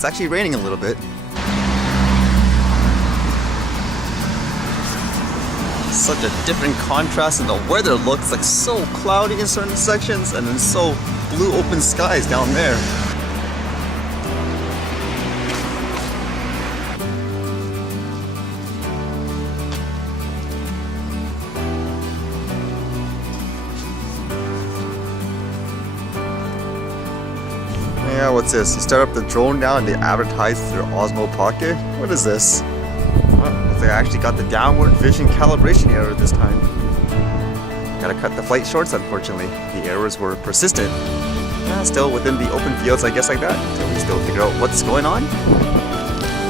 it's actually raining a little bit. Such a different contrast in the weather looks, like so cloudy in certain sections and then so blue open skies down there. Yeah, what's this? You start up the drone now and they advertise their Osmo Pocket? What is this? Well, they actually got the downward vision calibration error this time. Gotta cut the flight shorts, unfortunately. The errors were persistent. Yeah, still within the open fields, I guess, like that, until we still figure out what's going on.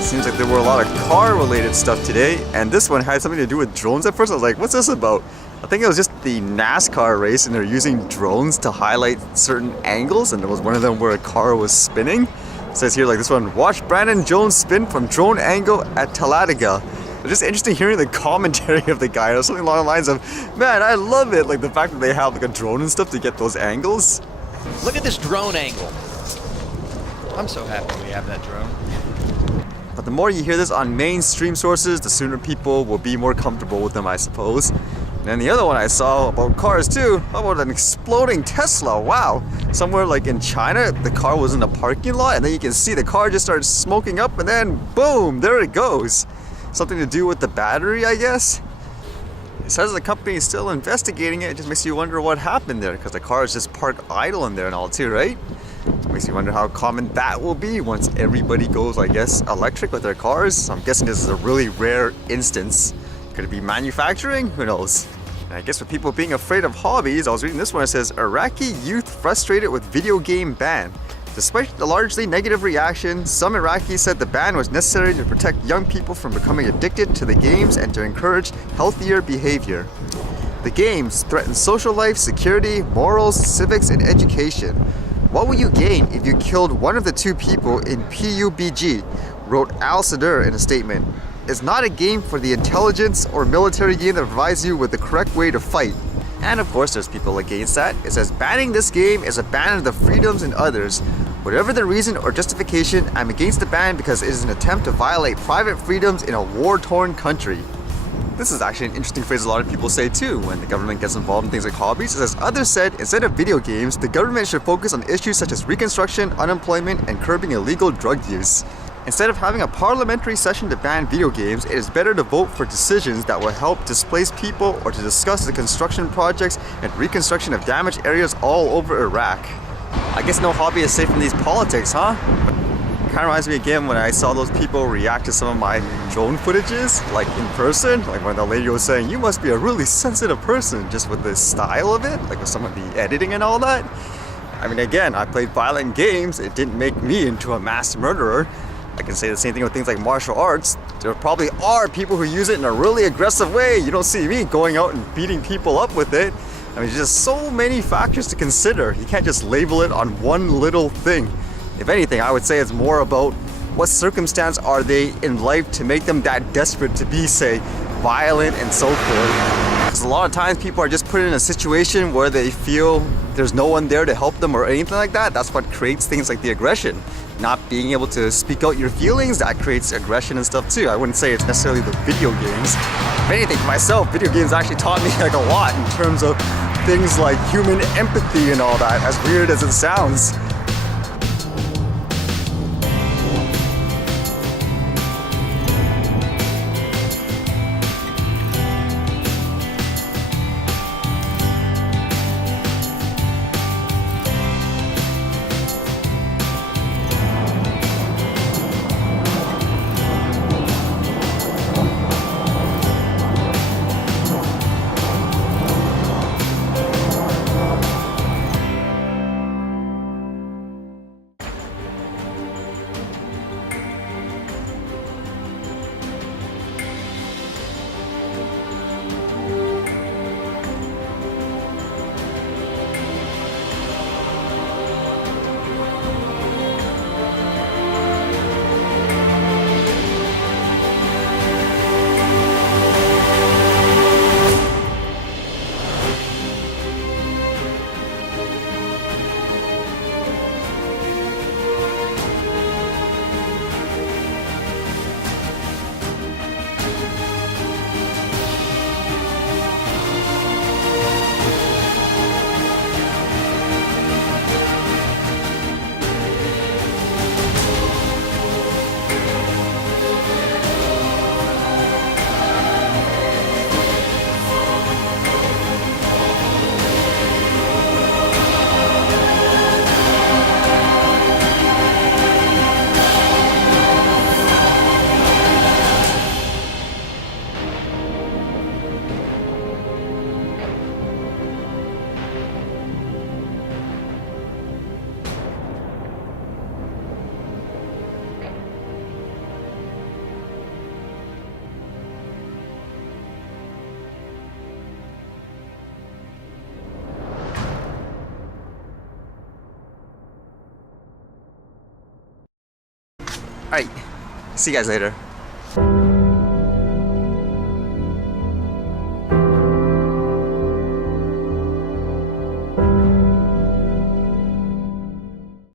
Seems like there were a lot of car-related stuff today, and this one had something to do with drones at first. I was like, what's this about? I think it was just the NASCAR race, and they're using drones to highlight certain angles, and there was one of them where a car was spinning. It says here, like this one, watch Brandon Jones spin from drone angle at Talladega. It's just interesting hearing the commentary of the guy. It was something along the lines of, man, I love it. Like the fact that they have like a drone and stuff to get those angles. Look at this drone angle. I'm so happy we have that drone. But the more you hear this on mainstream sources, the sooner people will be more comfortable with them, I suppose. And then the other one I saw about cars too, how about an exploding Tesla? Wow. Somewhere like in China, the car was in a parking lot and then you can see the car just starts smoking up and then boom, there it goes. Something to do with the battery, I guess? It says the company is still investigating it. It just makes you wonder what happened there because the car is just parked idle in there and all too, right? Makes you wonder how common that will be once everybody goes, I guess, electric with their cars. So I'm guessing this is a really rare instance. Could it be manufacturing? Who knows? And I guess for people being afraid of hobbies, I was reading this one. It says, Iraqi youth frustrated with video game ban. Despite the largely negative reaction, some Iraqis said the ban was necessary to protect young people from becoming addicted to the games and to encourage healthier behavior. The games threaten social life, security, morals, civics, and education. What will you gain if you killed one of the two people in PUBG? Wrote Al Sadr in a statement. It's not a game for the intelligence or military game that provides you with the correct way to fight. And of course there's people against that. It says banning this game is a ban of the freedoms in others. Whatever the reason or justification, I'm against the ban because it is an attempt to violate private freedoms in a war-torn country. This is actually an interesting phrase a lot of people say too when the government gets involved in things like hobbies. It says others said instead of video games, the government should focus on issues such as reconstruction, unemployment, and curbing illegal drug use. Instead of having a parliamentary session to ban video games, it is better to vote for decisions that will help displace people or to discuss the construction projects and reconstruction of damaged areas all over Iraq. I guess no hobby is safe from these politics, huh? Kind of reminds me again when I saw those people react to some of my drone footages, like in person, like when the lady was saying, you must be a really sensitive person, just with the style of it, like with some of the editing and all that. I mean, again, I played violent games, it didn't make me into a mass murderer. I can say the same thing with things like martial arts. There probably are people who use it in a really aggressive way. You don't see me going out and beating people up with it. I mean, there's just so many factors to consider. You can't just label it on one little thing. If anything, I would say it's more about what circumstance are they in life to make them that desperate to be, say, violent and so forth. Because a lot of times people are just put in a situation where they feel there's no one there to help them or anything like that. That's what creates things like the aggression. Not being able to speak out your feelings, that creates aggression and stuff too. I wouldn't say it's necessarily the video games. If anything, for myself, video games actually taught me like a lot in terms of things like human empathy and all that, as weird as it sounds. Alright, see you guys later.